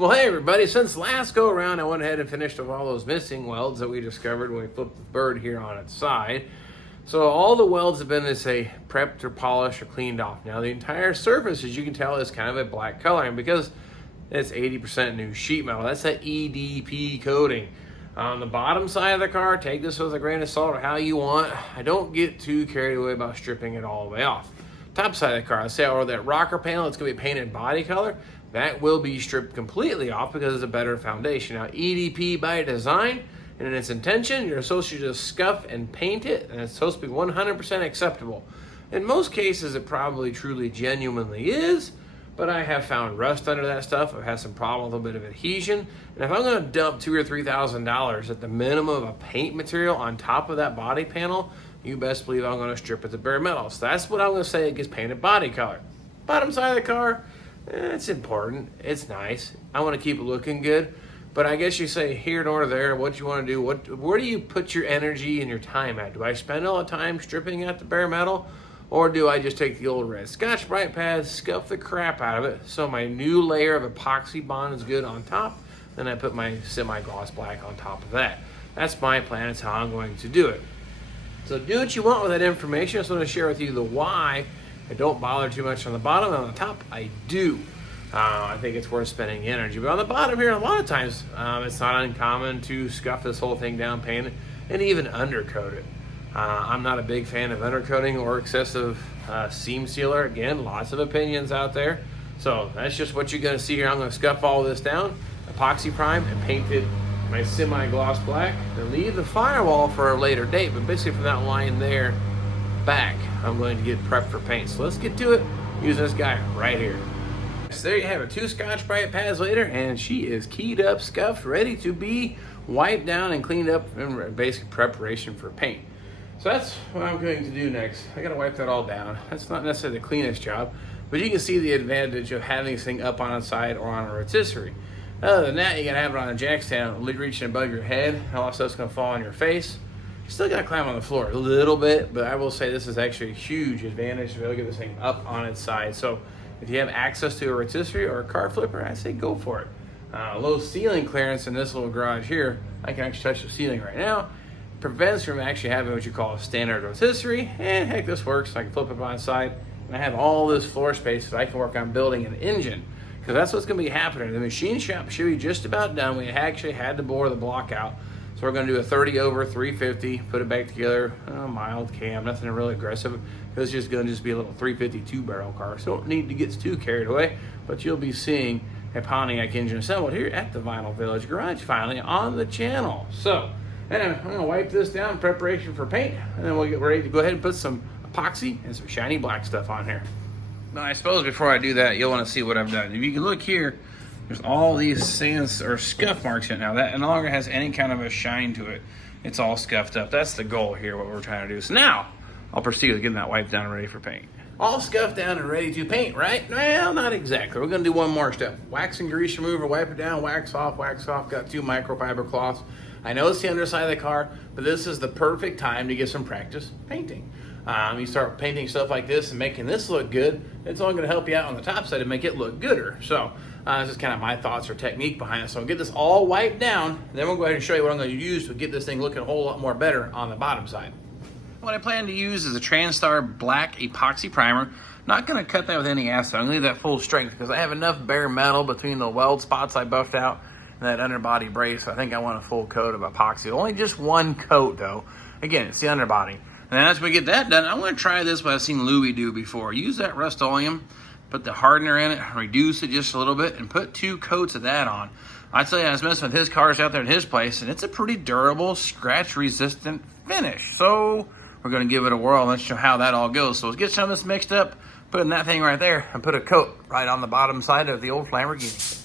Well, hey everybody, since last go around I went ahead and finished off all those missing welds that we discovered when we flipped the bird here on its side. So all the welds have been, prepped or polished or cleaned off. Now the entire surface, as you can tell, is kind of a black color, and because it's 80% new sheet metal, that's that EDP coating. On the bottom side of the car, take this with a grain of salt or how you want. I don't get too carried away about stripping it all the way off. Top side of the car, let's say I order that rocker panel, it's going to be painted body color. That will be stripped completely off because it's a better foundation. Now, EDP by design and in its intention, you're supposed to just scuff and paint it, and it's supposed to be 100% acceptable. In most cases, it probably truly genuinely is, but I have found rust under that stuff. I've had some problem with a bit of adhesion. And if I'm going to dump $2,000 or $3,000 at the minimum of a paint material on top of that body panel, you best believe I'm going to strip it to bare metal. So that's what I'm going to say it gets painted body color. Bottom side of the car, it's important. It's nice. I want to keep it looking good. But I guess you say here nor there, what you want to do, where do you put your energy and your time at? Do I spend all the time stripping at the bare metal? Or do I just take the old red Scotch-Brite pad, scuff the crap out of it, so my new layer of epoxy bond is good on top, then I put my semi-gloss black on top of that. That's my plan. That's how I'm going to do it. So do what you want with that information. I just want to share with you the why I don't bother too much on the bottom, and on the top, I do. I think it's worth spending energy. But on the bottom here, a lot of times, it's not uncommon to scuff this whole thing down, paint it, and even undercoat it. I'm not a big fan of undercoating or excessive seam sealer. Again, lots of opinions out there. So that's just what you're going to see here. I'm going to scuff all this down, epoxy prime, and paint it my semi-gloss black, and leave the firewall for a later date. But basically from that line there back, I'm going to get prepped for paint. So let's get to it using this guy right here. So there you have it, 2 Scotch-Brite pads later, and she is keyed up, scuffed, ready to be wiped down and cleaned up in basic preparation for paint. So that's what I'm going to do next. I gotta wipe that all down. That's not necessarily the cleanest job, but you can see the advantage of having this thing up on its side or on a rotisserie. Other than that, you gotta have it on a jack stand, reaching above your head. All that stuff's gonna fall on your face. You still gotta climb on the floor a little bit, but I will say this is actually a huge advantage to be able to get this thing up on its side. So if you have access to a rotisserie or a car flipper, I say go for it. Low ceiling clearance in this little garage here. I can actually touch the ceiling right now. Prevents from actually having what you call a standard rotisserie. And heck, this works. I can flip it on its side, and I have all this floor space that I can work on building an engine, because that's what's going to be happening. The machine shop should be just about done. We actually had to bore the block out, so we're going to do a 30 over 350, put it back together, mild cam, nothing really aggressive, because it's just going to be a little 350 2-barrel car. So don't need to get too carried away, but you'll be seeing a Pontiac engine assembled here at the Vinyl Village Garage finally on the channel. So I'm going to wipe this down in preparation for paint, and then we'll get ready to go ahead and put some epoxy and some shiny black stuff on here. Now, I suppose before I do that, you'll want to see what I've done. If you can look here, there's all these sands or scuff marks in it now. That no longer has any kind of a shine to it. It's all scuffed up. That's the goal here, what we're trying to do. So now, I'll proceed with getting that wiped down and ready for paint. All scuffed down and ready to paint, right? Well, not exactly. We're going to do one more step. Wax and grease remover, wipe it down, wax off, wax off. Got 2 microfiber cloths. I know it's the underside of the car, but this is the perfect time to get some practice painting. You start painting stuff like this and making this look good, it's only going to help you out on the top side and make it look gooder. So this is kind of my thoughts or technique behind it. So I'll get this all wiped down, then we'll go ahead and show you what I'm going to use to get this thing looking a whole lot more better on the bottom side. What I plan to use is a Transtar black epoxy primer. Not going to cut that with any acid. I'm going to leave that full strength because I have enough bare metal between the weld spots I buffed out and that underbody brace. I think I want a full coat of epoxy. Only just one coat though. Again, it's the underbody. And then as we get that done, I'm going to try this what I've seen Louis do before. Use that Rust-Oleum, put the hardener in it, reduce it just a little bit, and put 2 coats of that on. I tell you, I was messing with his cars out there at his place, and it's a pretty durable, scratch-resistant finish. So we're going to give it a whirl and let's show how that all goes. So let's get some of this mixed up, put in that thing right there, and put a coat right on the bottom side of the old Lamborghini.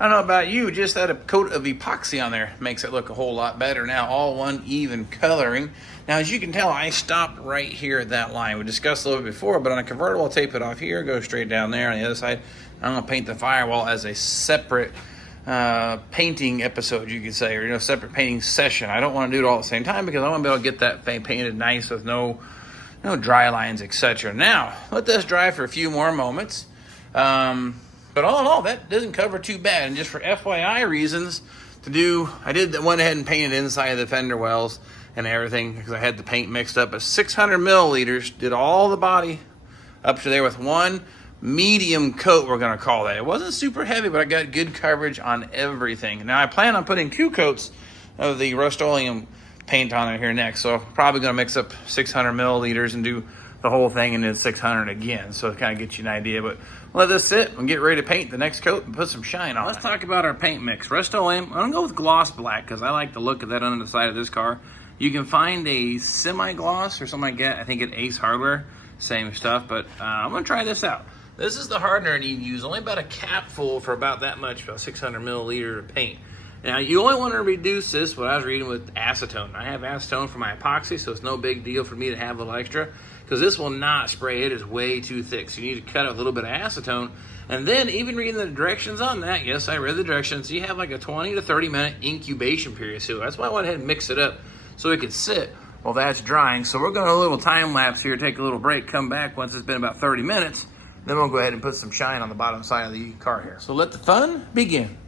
I don't know about you, just that a coat of epoxy on there makes it look a whole lot better. Now, all one even coloring. Now, as you can tell, I stopped right here at that line. We discussed a little bit before, but on a convertible, I'll tape it off here, go straight down there. On the other side, I'm going to paint the firewall as a separate painting episode, you could say, or separate painting session. I don't want to do it all at the same time because I want to be able to get that painted nice with no dry lines, etc. Now, let this dry for a few more moments. But all in all, that doesn't cover too bad. And just for FYI reasons, I went ahead and painted inside the fender wells and everything because I had the paint mixed up. At 600 milliliters, did all the body up to there with one medium coat, we're going to call that. It wasn't super heavy, but I got good coverage on everything. Now, I plan on putting 2 coats of the Rust-Oleum paint on it here next. So probably going to mix up 600 milliliters and do the whole thing and then 600 again. So it kind of gets you an idea. But let this sit and get ready to paint the next coat and put some shine on it. Let's talk about our paint mix. Rust-Oleum, I'm going to go with gloss black because I like the look of that on the side of this car. You can find a semi-gloss or something like that. I think at Ace Hardware, same stuff. But I'm going to try this out. This is the hardener I need to use. Only about a cap full for about that much, about 600 milliliter of paint. Now, you only want to reduce this, what I was reading, with acetone. I have acetone for my epoxy, so it's no big deal for me to have a little extra, because this will not spray. It is way too thick, so you need to cut out a little bit of acetone. And then, even reading the directions on that, yes, I read the directions, you have like a 20 to 30 minute incubation period. So that's why I went ahead and mix it up, so it could sit while that's drying. So we're going to do a little time lapse here, take a little break, come back once it's been about 30 minutes. Then we'll go ahead and put some shine on the bottom side of the car here. So let the fun begin.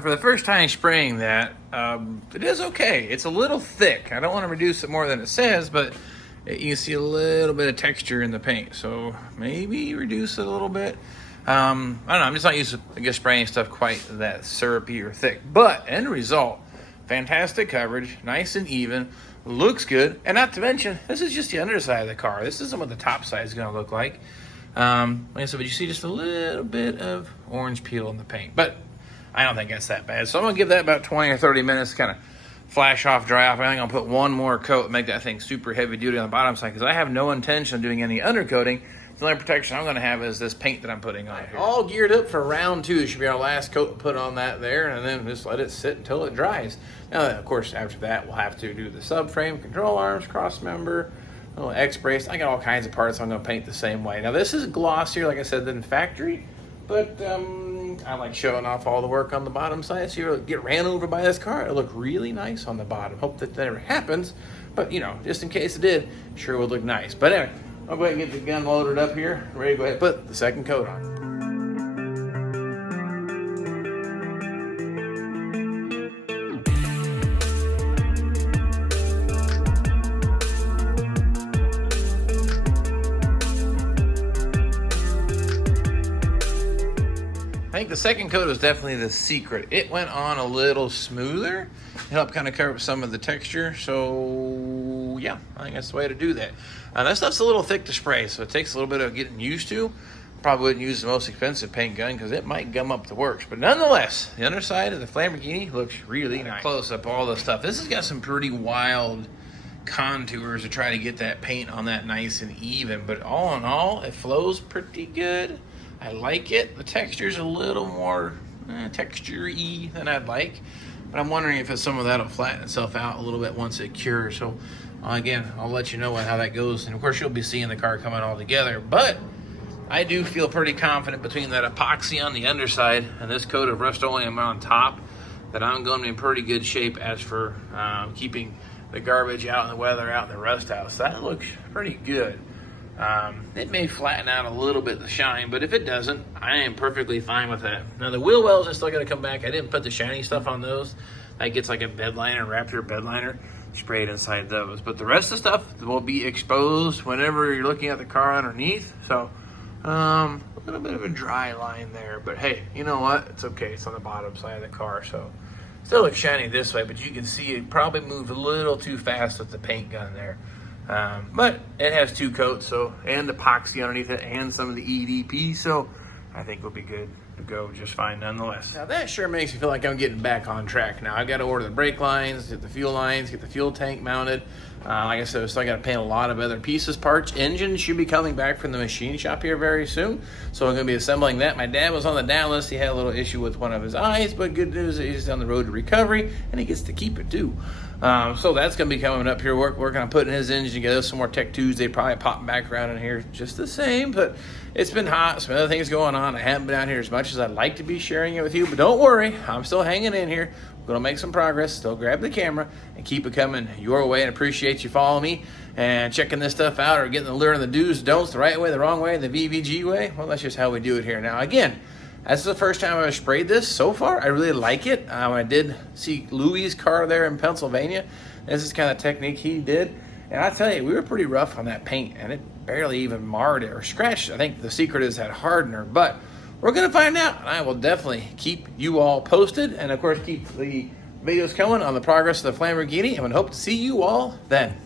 For the first time spraying that, it is okay. It's a little thick. I don't want to reduce it more than it says, but you can see a little bit of texture in the paint. So maybe reduce it a little bit. I don't know. I'm just not used to spraying stuff quite that syrupy or thick. But end result, fantastic coverage, nice and even, looks good. And not to mention, this is just the underside of the car. This isn't what the top side is going to look like. Like I said, but you see just a little bit of orange peel in the paint. But I don't think that's that bad. So I'm going to give that about 20 or 30 minutes to kind of flash off, dry off. I think I'll put one more coat and make that thing super heavy duty on the bottom side because I have no intention of doing any undercoating. The only protection I'm going to have is this paint that I'm putting on here. All geared up for round 2. This should be our last coat put on that there, and then just let it sit until it dries. Now, of course, after that, we'll have to do the subframe, control arms, cross member, little X-brace. I got all kinds of parts I'm going to paint the same way. Now, this is glossier, like I said, than factory, but I like showing off all the work on the bottom side. So you get ran over by this car, it'll look really nice on the bottom. Hope that never happens, but just in case it did, sure would look nice. But anyway, I'll go ahead and get the gun loaded up here, ready to go ahead and put the second coat on. I think the second coat is definitely the secret. It went on a little smoother. It helped kind of cover up some of the texture. So yeah, I think that's the way to do that. That stuff's a little thick to spray, so it takes a little bit of getting used to. Probably wouldn't use the most expensive paint gun because it might gum up the works. But nonetheless, the underside of the Lamborghini looks really nice. Close up all the stuff. This has got some pretty wild contours to try to get that paint on that nice and even. But all in all, it flows pretty good. I like it. The texture's a litture-y than I'd like. But I'm wondering if some of that will flatten itself out a little bit once it cures. So again, I'll let you know how that goes. And of course, you'll be seeing the car coming all together. But I do feel pretty confident between that epoxy on the underside and this coat of Rust-Oleum on top that I'm going to be in pretty good shape as for keeping the garbage out and the weather out in the rust house. That looks pretty good. It may flatten out a little bit the shine, but if it doesn't, I am perfectly fine with that. Now the wheel wells are still going to come back. I didn't put the shiny stuff on those. That gets like a bed liner, wrap your bed liner, spray it inside those. But the rest of the stuff will be exposed whenever you're looking at the car underneath. So a little bit of a dry line there, but hey, you know what? It's okay. It's on the bottom side of the car, so still looks shiny this way, but you can see it probably moved a little too fast with the paint gun there. But it has 2 coats, so, and epoxy underneath it, and some of the EDP, so I think we'll be good to go just fine nonetheless. Now that sure makes me feel like I'm getting back on track. Now I got to order the brake lines, get the fuel lines, get the fuel tank mounted. Like I said, so I got to paint a lot of other pieces, parts. Engine should be coming back from the machine shop here very soon, so I'm going to be assembling that. My dad was on the down list. He had a little issue with one of his eyes, but good news is he's on the road to recovery, and he gets to keep it too. So that's going to be coming up here. Working on putting his engine together. Some more Tech 2s. They probably pop back around in here just the same, but it's been hot. Some other things going on. I haven't been out here as much as I'd like to be sharing it with you, but don't worry. I'm still hanging in here. We're going to make some progress. Still grab the camera and keep it coming your way, and appreciate you following me and checking this stuff out, or getting the lure and the do's, don'ts, the right way, the wrong way, the VVG way. Well, that's just how we do it here. Now, again, that's the first time I've sprayed this so far. I really like it. I did see Louie's car there in Pennsylvania. This is kind of technique he did. And I tell you, we were pretty rough on that paint, and it barely even marred it or scratched it. I think the secret is that hardener, but we're going to find out. And I will definitely keep you all posted, and of course keep the videos coming on the progress of the Lamborghini, and I hope to see you all then.